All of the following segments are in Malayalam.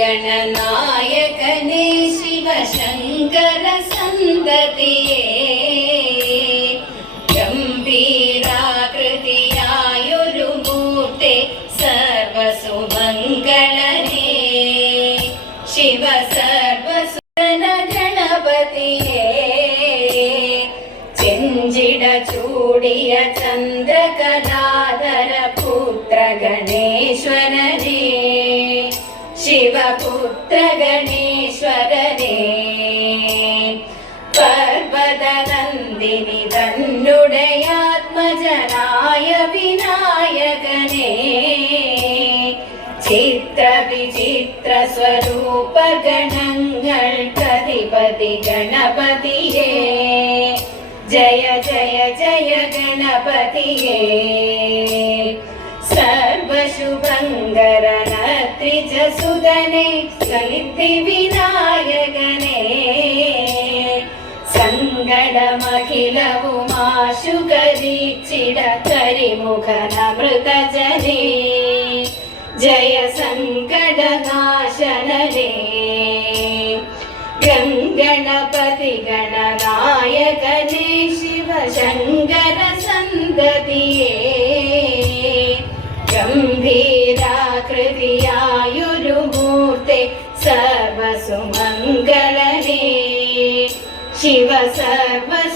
ഗണനായകനേ ശിവശങ്കര സന്തതിയേ ഗംഭീരാകൃതിയായൊരു മൂർത്തെ സർവസുമംഗളനേ ശിവ സർവസുരന ഗണപതിയേ ചെഞ്ചിട ചൂടിയ ചന്ദ്രകലാധര പുത്ര ഗണേശ്വരനേ ശിവപുത്ര ഗണേശ്വരനേ പർവതനന്ദിനി തന്നുടയാത്മജനായ വിനായകനേ ചിത്ര വിചിത്ര സ്വരൂപ ഗണങ്ങൾ കധിപതി ഗണപതിയേ ജയ ജയ ജയ ഗണപതിയേ സർവശുഭങ്കരന ത്രിജസുതനേ സലിദ്ധി വിനായകനേ സങ്കടമഖിലവുമാശു കരിച്ചിട കരിമുഖനമൃതജനേ ജയ സങ്കടനാശനനേ ഗംഗണപതി ഗണനായകനേ ശിവശങ്കര സന്തതിയേ ഗംഭീരാകൃതിയായൊരു മൂർത്തെ സർവസുമംഗളനേ ശിവ സർവസുമംഗളനേ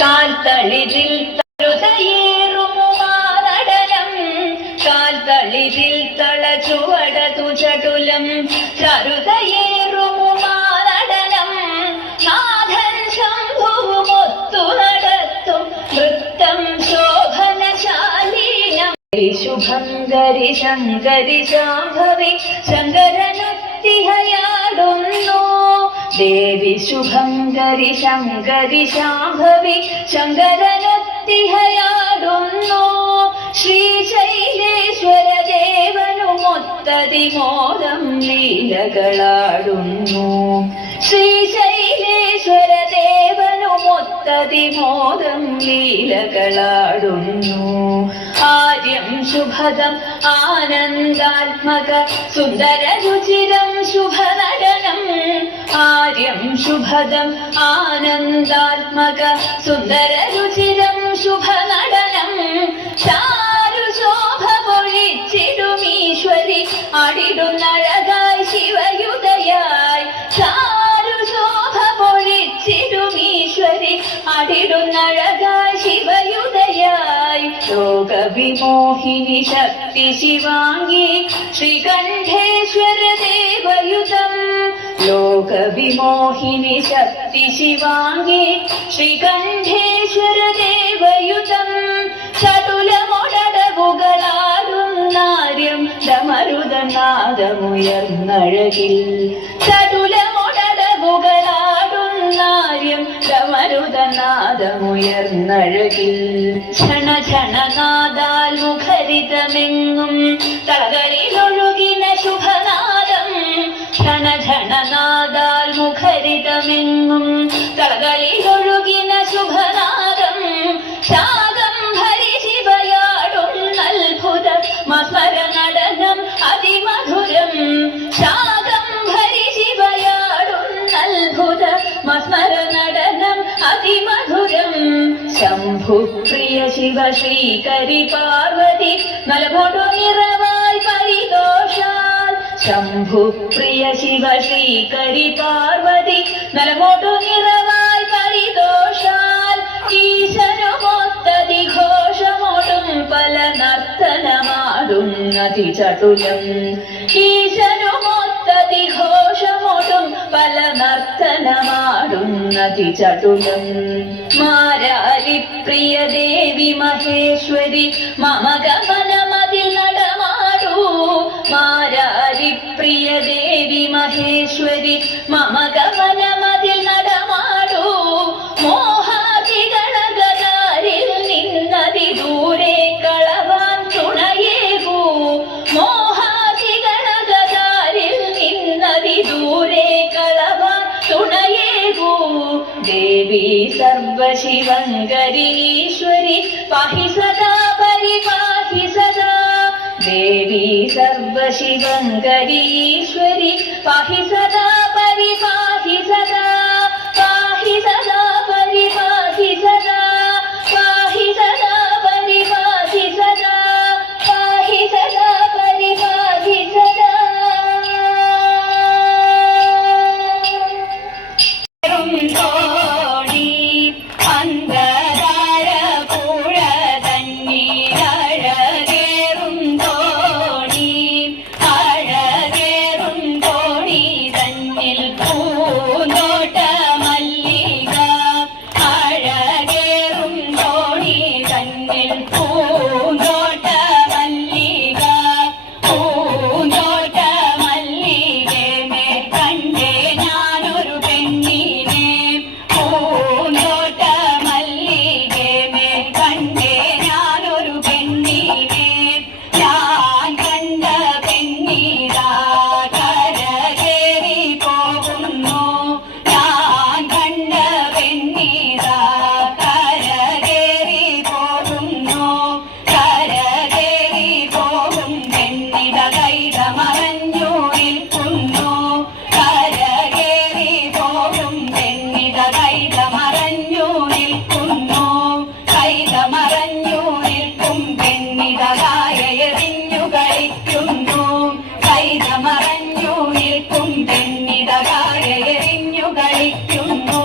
കാൽത്തളിരിൽ തരുതയേറുമാനടനം കാൽത്തളിരിൽ തളചുവടതു ചടുലം തരുതയേറുമാനടനം നാഥൻ ശംഭുവുമൊത്തു നടത്തും നൃത്തം ശോഭനശാലീനം ശുഭങ്കരി ശങ്കരി ശാംഭവി ശങ്കരനൊത്തിഹയാടുന്നു ദേവി ശുഭങ്കരി ശങ്കരി ശാംഭവി ശങ്കരനൊത്തിഹയാടുന്നു ശ്രീശൈലേശ്വര ദേവനുമൊത്തതിമോദം ലീലകളാടുന്നു ശ്രീശൈലേശ്വര ദേവനുമൊത്തതിമോദം ലീലകളാടുന്നു ആര്യം ശുഭദം ആനന്ദാത്മക സുന്ദര രുചിരം ശുഭനടനം ആര്യം ശുഭദം ആനന്ദാത്മക സുന്ദര രുചിരം ശുഭനടനം ചാരു ശോഭ പൊഴിച്ചിടുമീശ്വരി ആടിടുന്നഴകായി ശിവയുദയായി ചാരു ശോഭ പൊഴിച്ചിടുമീശ്വരി ആടിടുന്നഴകായി ശിവയുദയായി ലോകവിമോഹിനി ശക്തി ശിവാംഗി ശ്രീകണ്ഠേശ്വര ദേവയുതം ലോകവിമോഹിനി ശക്തി ശിവാംഗി ശ്രീകണ്ഠേശ്വര ദേവയുതം ചടുലമൊടവുകളാടും നാര്യം ഡമരുതനാദമുയർന്നഴകിൽ ചടുലമൊടവുകളാടും നാര്യം ഡമരുതനാദമുയർന്നഴകിൽ ക്ഷണ ക്ഷണനാദാൽ മുഖരിതമെങ്ങും തകളിലൊഴുകിന ശുഭനാദം ക്ഷണ ക്ഷണനാദാൽ മുഖരിതമെങ്ങും തകളിലൊഴുകിന ശുഭനാദം ശാകംഭരി ശിവയാടും അത്ഭുത മസ്മര നടനം അതിമധുര ശിവ ശ്രീകരി പാർവതി നലമോടു നിറവായി പരിതോഷാൽ ശംഭുപ്രിയ ശിവ ശ്രീകരി പാർവതി നലമോടു നിറവായി പരിതോഷാൽ ഈശനുമൊത്തതി ഘോഷമോടും പല നർത്തനമാടും അതിചടുലം ഈശനുമൊത്തതി ഘോഷമോടും പല നർത്തനമാടും അതിചടുലം മാരാരി പ്രിയ ദേവി മഹേശ്വരി മമ ഗമനമതിൽ നടമാടൂ മാരാരി പ്രിയ ദേവി മഹേശ്വരി മമ ഗമനമതിൽ നടമാടൂ മോഹാതിഗണഗതാരിൽ നിന്നതി ദൂരെ കളവാൻ തുണയേകൂ മോഹാതിഗണഗതാരിൽ നിന്നതി ദൂരെ കളവാൻ തുണയേകൂ ദേവി സർവശിവങ്കരി ഈശ്വരി പാഹി സദാ പരിപാഹി സദാ ദേവി സർവശിവങ്കരി ഈശ്വരി പാഹി സദാ പരിപാഹി സദാ പാഹി സദാ പരിപാഹി സദാ പാഹി സദാ പരിപാഹി സദാ പാഹി സദാ പരിപാഹി സദാ തോണി അന്ധകാര പുഴ തന്നീരഴകേറും തോണി അഴകേറും തോണി തന്നിൽ പൂന്തോട്ട മല്ലിക അഴകേറും തോണി തന്നിൽ പൂന്തോട്ട മല്ലിക പൂന്തോട്ട മല്ലികേ മേ കണ്ടേ ഞാനൊരു പെണ്ണിനെ പൂന്തോട്ട മല്ലികേ മേ കണ്ടേ ഞാനൊരു പെണ്ണിനെ ഞാൻ കണ്ട പെണ്ണിതാ കരകേറി പോകുന്നു ഞാൻ കണ്ട പെണ്ണിതാ കരകേറി പോകുന്നു കരകേറി പോകും പെണ്ണിത കൈത മറഞ്ഞു നിൽക്കുന്നു കരകേറി പോകും പെണ്ണിത കൈത മറഞ്ഞു നിൽക്കുന്നു കൈത മറഞ്ഞു നിൽക്കും പെണ്ണിത കായയെറിഞ്ഞു കളിക്കുന്നു കൈത മറഞ്ഞു നിൽക്കും പെണ്ണിത കായയെറിഞ്ഞു കളിക്കുന്നു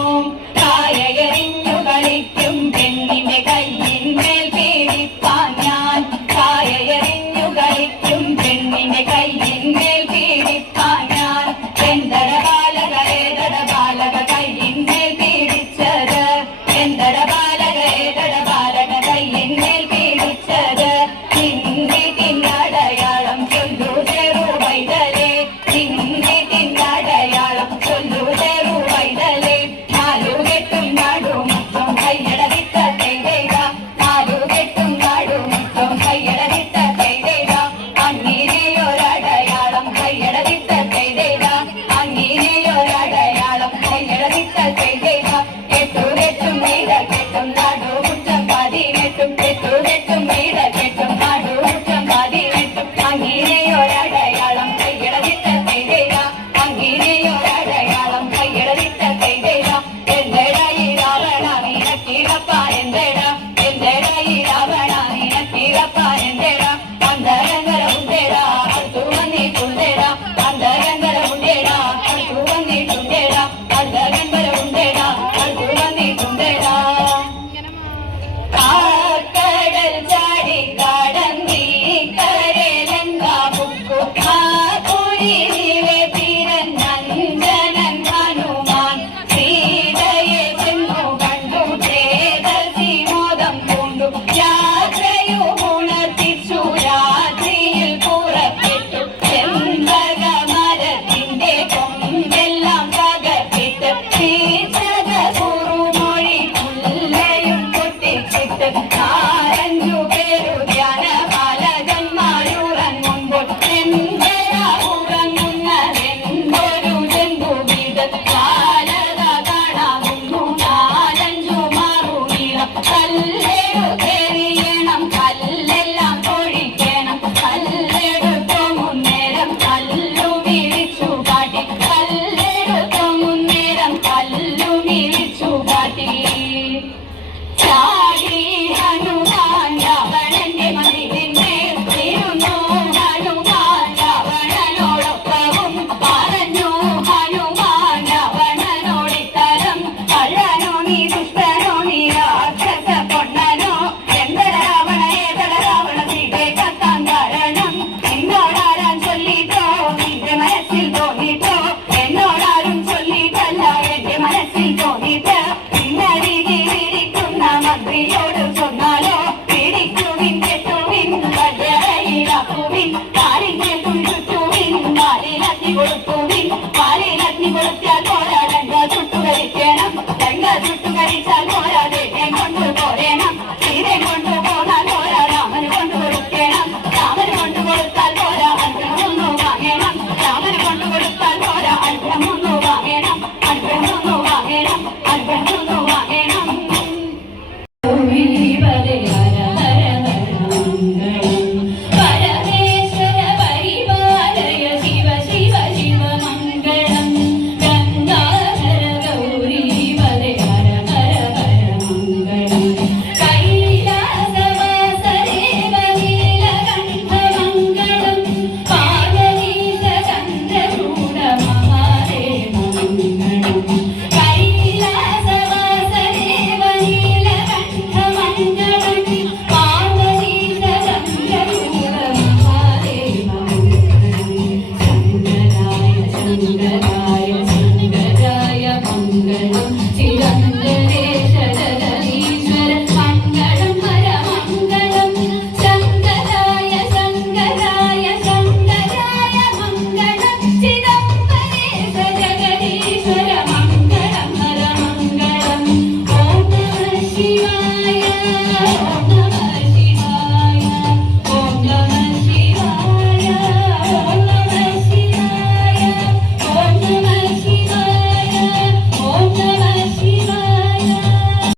കായയെറിഞ്ഞു കളിക്കും പെണ്ണിന്റെ കയ്യിന്മേൽ പീഡിപ്പാൻ ഞാൻ കായയെറിഞ്ഞു കളിക്കും പെണ്ണിന്റെ കയ്യിന്മേൽ പീഡിപ്പാൻ ഞാൻ എന്തര ബാലക ഏതട ബാലക കയ്യിന്മേൽ പീഡിച്ചത് എന്തര ബാലക ഏതട ബാലക കയ്യിന്മേൽ പീഡിച്ചത് നിന്റെ തിന്നടയാളം ചൊല്ലു ചെറു പൈതലേ കൊടുക്കും